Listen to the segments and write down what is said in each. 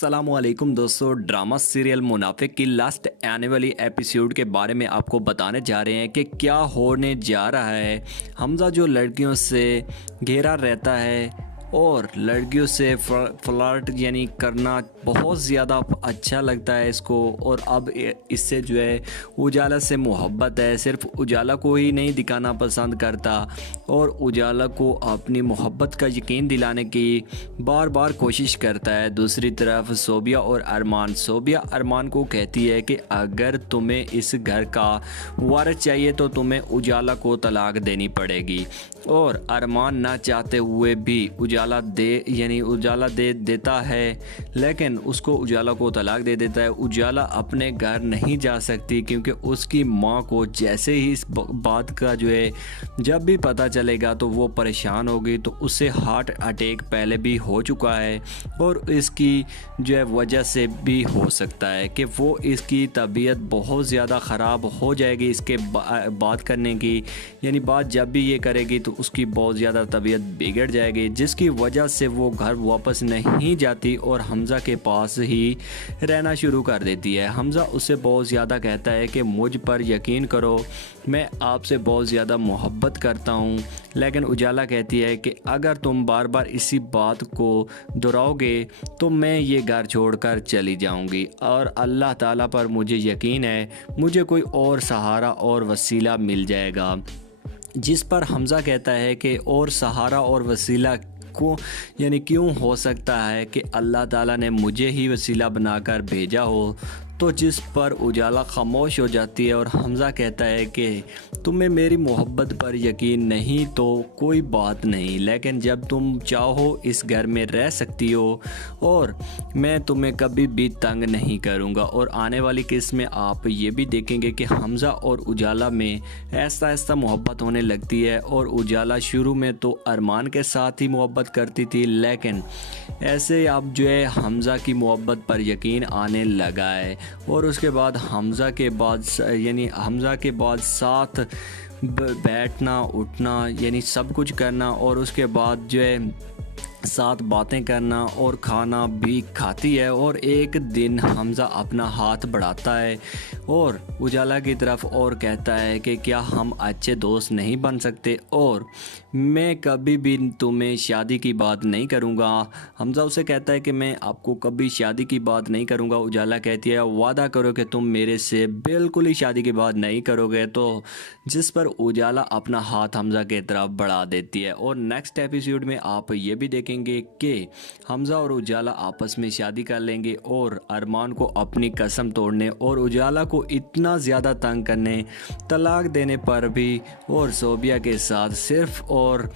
अस्सलामुअलैकुम दोस्तों, drama serial मुनाफिक की लास्ट आने वाली एपिसोड के बारे में आपको बताने जा रहे हैं कि क्या होने जा रहा है। हमज़ा जो लड़कियों से घेरा रहता है और लड़कियों से फ्लर्ट यानी करना बहुत ज़्यादा अच्छा लगता है इसको, और अब इससे जो है उजाला से मोहब्बत है। सिर्फ उजाला को ही नहीं दिखाना पसंद करता और उजाला को अपनी मोहब्बत का यकीन दिलाने की बार बार कोशिश करता है। दूसरी तरफ सोबिया और अरमान को कहती है कि अगर तुम्हें इस घर का वारिस चाहिए तो तुम्हें उजाला को तलाक देनी पड़ेगी, और अरमान ना चाहते हुए भी उजाला दे देता है, लेकिन उसको उजाला को तलाक दे देता है। उजाला अपने घर नहीं जा सकती क्योंकि उसकी माँ को जैसे ही इस बात का जो है जब भी पता चलेगा तो वो परेशान होगी। तो उससे हार्ट अटैक पहले भी हो चुका है और इसकी जो है वजह से भी हो सकता है कि वो इसकी तबीयत बहुत ज़्यादा ख़राब हो जाएगी इसके बात करने की, यानी बात जब भी ये करेगी तो उसकी बहुत ज़्यादा तबीयत बिगड़ जाएगी, जिसकी वजह से वो घर वापस नहीं जाती और हमज़ा के पास ही रहना शुरू कर देती है। हमज़ा उससे बहुत ज़्यादा कहता है कि मुझ पर यकीन करो, मैं आपसे बहुत ज़्यादा मोहब्बत करता हूँ, लेकिन उजाला कहती है कि अगर तुम बार बार इसी बात को दोहराओगे तो मैं ये घर छोड़कर चली जाऊँगी, और अल्लाह ताला पर मुझे यकीन है मुझे कोई और सहारा और वसीला मिल जाएगा। जिस पर हमज़ा कहता है कि और सहारा और वसीला को यानी क्यों हो सकता है कि अल्लाह ताला ने मुझे ही वसीला बनाकर भेजा हो। तो जिस पर उजाला खामोश हो जाती है और हमज़ा कहता है कि तुम्हें मेरी मोहब्बत पर यकीन नहीं तो कोई बात नहीं, लेकिन जब तुम चाहो इस घर में रह सकती हो और मैं तुम्हें कभी भी तंग नहीं करूँगा। और आने वाली किस्त में आप ये भी देखेंगे कि हमज़ा और उजाला में ऐसा ऐसा मोहब्बत होने लगती है, और उजाला शुरू में तो अरमान के साथ ही मोहब्बत करती थी, लेकिन ऐसे अब जो है हमज़ा की मोहब्बत पर यकीन आने लगा है, और उसके बाद हमज़ा के बाद साथ बैठना उठना यानी सब कुछ करना, और उसके बाद जो है साथ बातें करना और खाना भी खाती है। और एक दिन हमज़ा अपना हाथ बढ़ाता है और उजाला की तरफ और कहता है कि क्या हम अच्छे दोस्त नहीं बन सकते, और मैं कभी भी तुम्हें शादी की बात नहीं करूँगा। हमज़ा उसे कहता है कि मैं आपको कभी शादी की बात नहीं करूँगा। उजाला कहती है वादा करो कि तुम मेरे से बिल्कुल ही शादी की बात नहीं करोगे। तो जिस पर उजाला अपना हाथ हमज़ा की तरफ बढ़ा देती है। और नेक्स्ट एपिसोड में आप ये भी देखेंगे कि हमज़ा और उजाला आपस में शादी कर लेंगे, और अरमान को अपनी कसम तोड़ने और उजाला को इतना ज़्यादा तंग करने, तलाक देने पर भी, और सोबिया के साथ सिर्फ और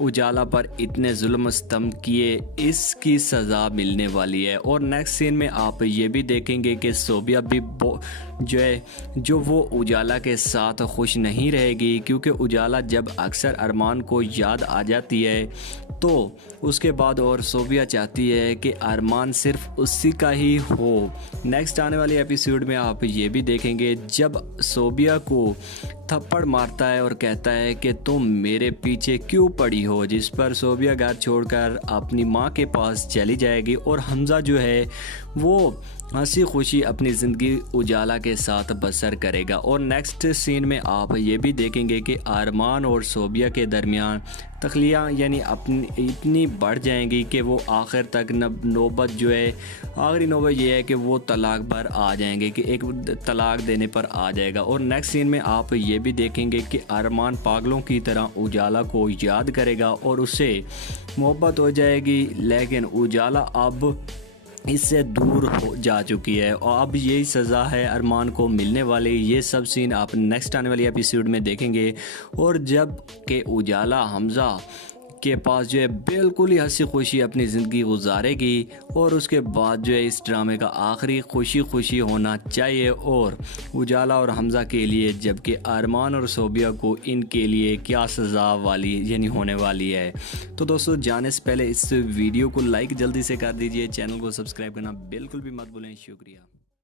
उजाला पर इतने जुल्म स्तम किए, इसकी सज़ा मिलने वाली है। और नेक्स्ट सीन में आप ये भी देखेंगे कि सोबिया भी जो वो उजाला के साथ खुश नहीं रहेगी, क्योंकि उजाला जब अक्सर अरमान को याद आ जाती है तो उसके बाद और सोबिया चाहती है कि अरमान सिर्फ उसी का ही हो। नेक्स्ट आने वाली एपिसोड में आप ये भी देखेंगे जब सोबिया को थप्पड़ मारता है और कहता है कि तुम मेरे पीछे क्यों पड़ी हो, जिस पर सोबिया घर छोड़कर अपनी माँ के पास चली जाएगी, और हमज़ा जो है वो हंसी खुशी अपनी ज़िंदगी उजाला के साथ बसर करेगा। और नेक्स्ट सीन में आप ये भी देखेंगे कि अरमान और सोबिया के दरमियान तखलियाँ यानी अपनी इतनी बढ़ जाएंगी कि वो आखिर तक नौबत जो है आखिरी नौबत ये है कि वो तलाक पर आ जाएंगे, कि एक तलाक देने पर आ जाएगा। और नेक्स्ट सीन में आप ये भी देखेंगे कि अरमान पागलों की तरह उजाला को याद करेगा और उससे मोहब्बत हो जाएगी, लेकिन उजाला अब इससे दूर हो जा चुकी है और अब यही सज़ा है अरमान को मिलने वाली। ये सब सीन आप नेक्स्ट आने वाली एपिसोड में देखेंगे। और जब के उजाला हमज़ा के पास जो है बिल्कुल ही हंसी खुशी अपनी ज़िंदगी गुजारेगी, और उसके बाद जो है इस ड्रामे का आखिरी खुशी होना चाहिए और उजाला और हमज़ा के लिए, जबकि अरमान और सोबिया को इनके लिए क्या सज़ा वाली यानी होने वाली है। तो दोस्तों जाने से पहले इस वीडियो को लाइक जल्दी से कर दीजिए, चैनल को सब्सक्राइब करना बिल्कुल भी मत भूलें। शुक्रिया।